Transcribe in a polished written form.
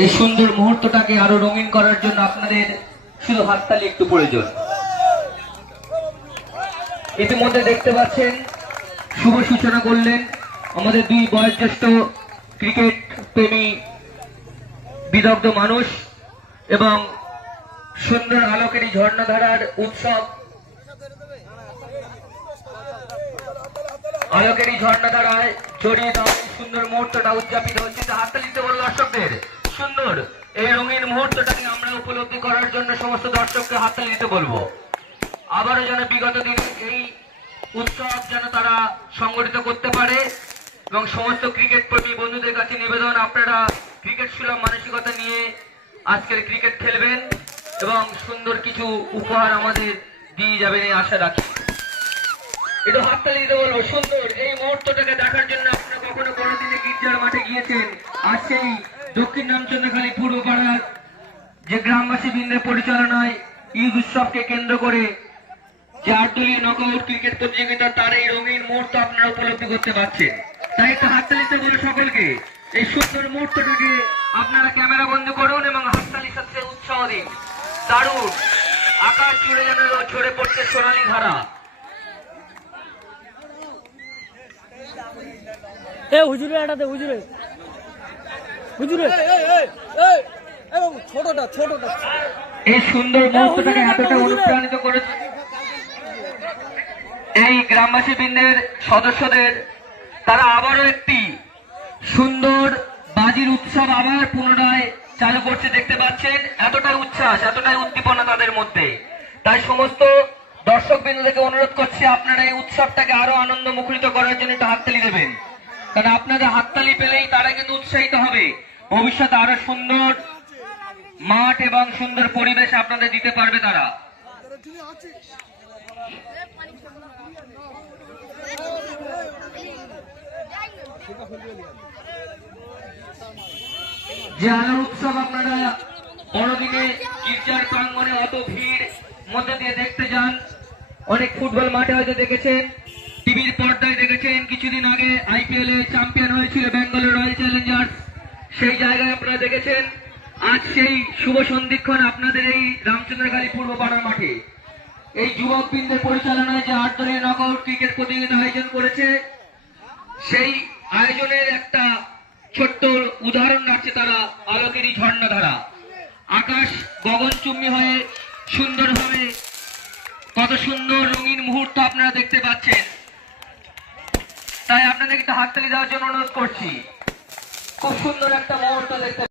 এই সুন্দর মুহূর্তটাকে আরো রঙিন করার জন্য আপনাদের শুধু হাততালি একটু প্রয়োজন। ইতিমধ্যে দেখতে পাচ্ছেন শুভ সূচনা করলেন আমাদের দুই বয়োজ্যেষ্ঠ ক্রিকেট প্রেমী বিদগ্ধ মানুষ এবং সুন্দর আলোকের ঝর্ণাধারার উৎসব, আলোকের ঝর্ণাধারায় জড়িয়ে দেওয়া সুন্দর মুহূর্তটা উদযাপিত হচ্ছে। হাততালি দিতে বলবো দর্শকদের। সুন্দর এই রঙিন মুহূর্তটাকে আমরা উপলব্ধি করার জন্য সমস্ত দর্শককে হাততালি দিতে বলবো। আবারও যেন বিগত দিনে এই উৎসব যেন তারা সংগঠিত করতে পারে এবং সমস্ত ক্রিকেট প্রেমী বন্ধুদের কাছে নিবেদন, আপনারা ক্রিকেট সুলভ মানসিকতা নিয়ে আজকের ক্রিকেট খেলবেন এবং সুন্দর কিছু উপহার আমাদের দিয়ে যাবেন এই আশা রাখি। একটু হাততালি দিতে বলবো। সুন্দর এই মুহূর্তটাকে দেখার জন্য আপনারা কখনো কোনোদিনে গির্জার মাঠে গিয়েছেন? আর সেই দক্ষিণ রামচন্দ্রখালী পূর্ব পাড়ার যে গ্রামবাসী বৃন্দের পরিচালনায় ঈদ উৎসবকে কেন্দ্র করে যে ৮ দলীয় নকআউট ক্রিকেট প্রতিযোগিতা, তার এই রঙিন মুহূর্ত আপনারা উপলব্ধি করতে পারছেন। তাই একটু হাততালি দিতে বলবো সকলকে। এই সুন্দর মুহূর্তটাকে আপনারা ক্যামেরা বন্ধ করুন এবং হাততালির সাথে উৎসাহ দিন। দারুণ আকাশ জুড়ে যেন ঝরে পড়ছে সোনালী ধারা। হুজুরে এটাতে হুজুরে হুজুরে ছোটটা ছোটটা এই সুন্দর মুহূর্তটাকে এতটা অনুপ্রাণিত করেছে এই গ্রামবাসী বৃন্দের সদস্যদের। তারা আবারও একটি সুন্দর বাজির উৎসব আবার পুনরায় চালু করছে দেখতে পাচ্ছেন। এতটাই উচ্ছ্বাস, এতটাই উদ্দীপনা তাদের মধ্যে। তাই সমস্ত দর্শক বৃন্দদেরকে অনুরোধ করছি আপনারা এই উৎসবটাকে আরো আনন্দ মুখরিত করার জন্য একটু হাততালি দেবেন, কারণ আপনাদের হাততালি পেলেই তারা কিন্তু উৎসাহিত হবে। ভবিষ্যতে আরো সুন্দর মাঠ এবং সুন্দর পরিবেশ আপনাদের দিতে পারবে তারা। যে আলোর উৎসব আপনারা বড়দিনে গির্জার প্রাঙ্গণে অত ভিড় মধ্যে দিয়ে দেখতে যান, অনেক ফুটবল মাঠে হয়তো দেখেছেন, টিভির পর্দায় দেখেছেন। কিছুদিন আগে আইপিএল এ চ্যাম্পিয়ন হয়েছিল বেঙ্গালুরু রয়্যাল চ্যালেঞ্জার্স, সেই জায়গায় আপনারা দেখেছেন। আজ সেই শুভ সন্ধিক্ষণ আপনাদের এই রামচন্দ্রখালী পূর্ব পাড়ার মাঠে এই যুবকবৃন্দের পরিচালনায় যে ৮ দলীয় নকআউট ক্রিকেট প্রতিযোগিতা আয়োজন করেছে, সেই আয়োজনের একটা ছোট্ট উদাহরণ রাখছে তারা আলোকেরই ঝর্ণাধারা। আকাশ গগনচুম্বী হয়ে সুন্দরভাবে কত সুন্দর রঙিন মুহূর্ত আপনারা দেখতে পাচ্ছেন। তাই আপনাদেরকে একটু হাততালি দেওয়ার জন্য অনুরোধ করছি। খুব সুন্দর একটা মুহূর্ত দেখতে